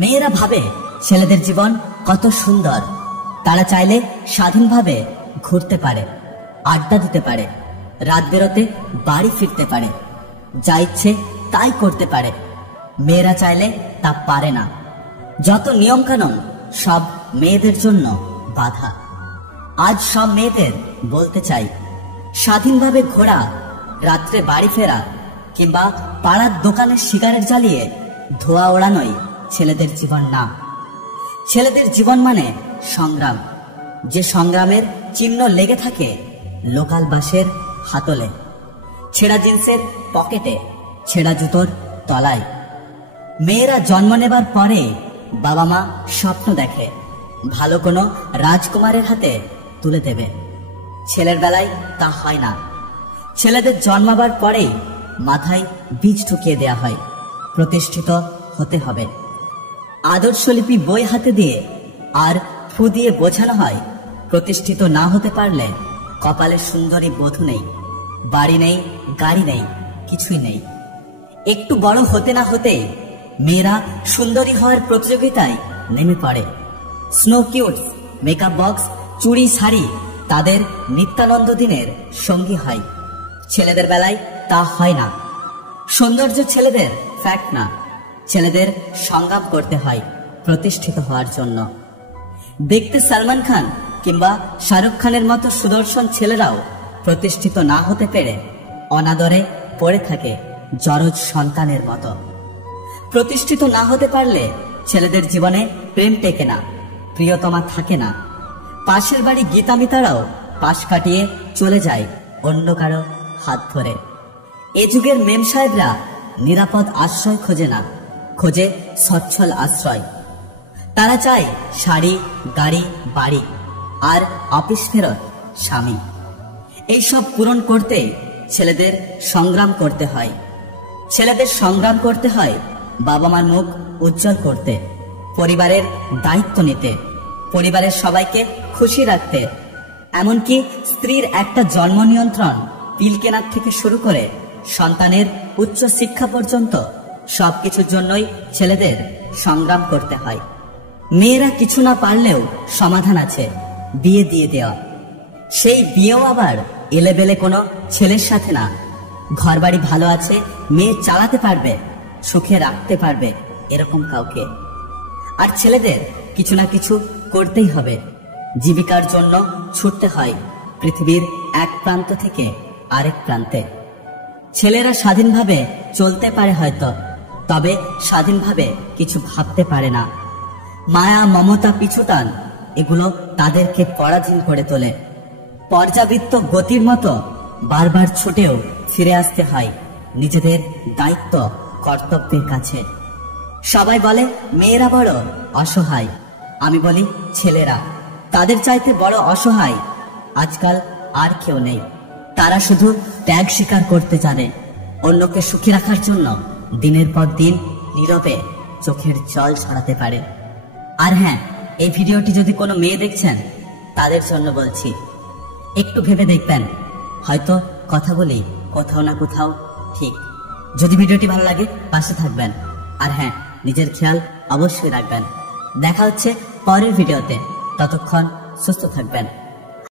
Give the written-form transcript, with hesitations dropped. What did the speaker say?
মেয়েরা ভাবে ছেলেদের জীবন কত সুন্দর, তারা চাইলে স্বাধীনভাবে ঘুরতে পারে, আড্ডা দিতে পারে, রাত বেরোতে বাড়ি ফিরতে পারে, যা ইচ্ছে তাই করতে পারে। মেয়েরা চাইলে তা পারে না। যত নিয়ম কানুন সব মেয়েদের জন্য বাধা। আজ সব মেয়েদের বলতে চাই, স্বাধীনভাবে ঘোরা, রাত্রে বাড়ি ফেরা কিংবা পাড়ার দোকানে সিগারেট জ্বালিয়ে ধোঁয়া ওড়ানোই ছেলেদের জীবন না। ছেলেদের জীবন মানে সংগ্রাম, যে সংগ্রামের চিহ্ন লেগে থাকে লোকাল বাসের হাতলে, ছেঁড়া জিন্সের পকেটে, ছেঁড়া জুতোর তলায়। মেয়েরা জন্ম নেবার পরে বাবা মা স্বপ্ন দেখে ভালো কোনো রাজকুমারের হাতে তুলে দেবে। ছেলের বেলায় তা হয় না। ছেলেদের জন্মাবার পরেই মাথায় বীজ ঢুকিয়ে দেয়া হয়, প্রতিষ্ঠিত হতে হবে। আদর্শলিপি বই হাতে দিয়ে আর ফু দিয়ে বোঝানো হয়, প্রতিষ্ঠিত না হতে পারলে কপালে সুন্দরী বধূ নেই, বাড়ি নেই, গাড়ি নেই, কিছুই নেই। একটু বড় হতে না হতেই মেয়েরা সুন্দরী হওয়ার প্রতিযোগিতায় নেমে পড়ে। স্নো কিউটস, মেকআপ বক্স, চুড়ি, শাড়ি তাদের নিত্যানন্দ দিনের সঙ্গী হয়। ছেলেদের বেলায় তা হয় না। সৌন্দর্য ছেলেদের ফ্যাক্ট না, ছেলেদের সংগ্রাম করতে হয় প্রতিষ্ঠিত হওয়ার জন্য। দেখতে সালমান খান কিংবা শাহরুখ খানের মতো সুদর্শন ছেলেরাও প্রতিষ্ঠিত না হতে পেরে অনাদরে পড়ে থাকে জরজ সন্তানের মতো। প্রতিষ্ঠিত না হতে পারলে ছেলেদের জীবনে প্রেম টেকে না, প্রিয়তমা থাকে না। পাশের বাড়ি গীতামিতারাও পাশ কাটিয়ে চলে যায় অন্য কারো হাত ধরে। এ যুগের মেম সাহেবরা নিরাপদ আশ্রয় খোঁজে না, খোঁজে সচ্ছল আশ্রয়। তারা চায় শাড়ি, গাড়ি, বাড়ি আর অফিস ফেরত স্বামী। এইসব পূরণ করতে ছেলেদের সংগ্রাম করতে হয়। ছেলেদের সংগ্রাম করতে হয় বাবা মার মুখ উজ্জ্বল করতে, পরিবারের দায়িত্ব নিতে, পরিবারের সবাইকে খুশি রাখতে। এমনকি স্ত্রীর একটা জন্ম নিয়ন্ত্রণ পিল কেনার থেকে শুরু করে সন্তানের উচ্চ শিক্ষা পর্যন্ত সবকিছুর জন্যই ছেলেদের সংগ্রাম করতে হয়। মেয়েরা কিছু না পারলেও সমাধান আছে, বিয়ে দিয়ে দেওয়া। সেই বিয়েও আবার এলেবেলে কোনো ছেলের সাথে না। ঘরবাড়ি ভালো আছে, মেয়ে চালাতে পারবে, সুখে রাখতে পারবে, এরকম কাউকে। আর ছেলেদের কিছু না কিছু করতেই হবে। জীবিকার জন্য ছুটতে হয় পৃথিবীর এক প্রান্ত থেকে আরেক প্রান্তে। ছেলেরা স্বাধীনভাবে চলতে পারে হয়তো, তবে স্বাধীনভাবে কিছু ভাবতে পারে না। মায়া, মমতা, পিছুটান এগুলো তাদেরকে পরাধীন করে তোলে। পর্যাবৃত্ত গতির মতো বারবার ছুটেও ফিরে আসতে হয় নিজেদের দায়িত্ব কর্তব্যের কাছে। সবাই বলে মেয়েরা বড় অসহায়, আমি বলি ছেলেরা তাদের চাইতে বড় অসহায় আজকাল আর কেউ নেই। তারা শুধু ত্যাগ স্বীকার করতে জানে, অন্যকে সুখী রাখার জন্য দিনের পর দিন নীরবে চোখের জল ছড়াতে পারে। আর হ্যাঁ, এই ভিডিওটি যদি কোনো মেয়ে দেখছেন তাদের জন্য বলছি, একটু ভেবে দেখবেন, হয়তো কথা বলি কোথাও না কোথাও ঠিক। যদি ভিডিওটি ভালো লাগে পাশে থাকবেন, আর হ্যাঁ, নিজের খেয়াল অবশ্যই রাখবেন। দেখা হচ্ছে পরের ভিডিওতে, ততক্ষণ সুস্থ থাকবেন।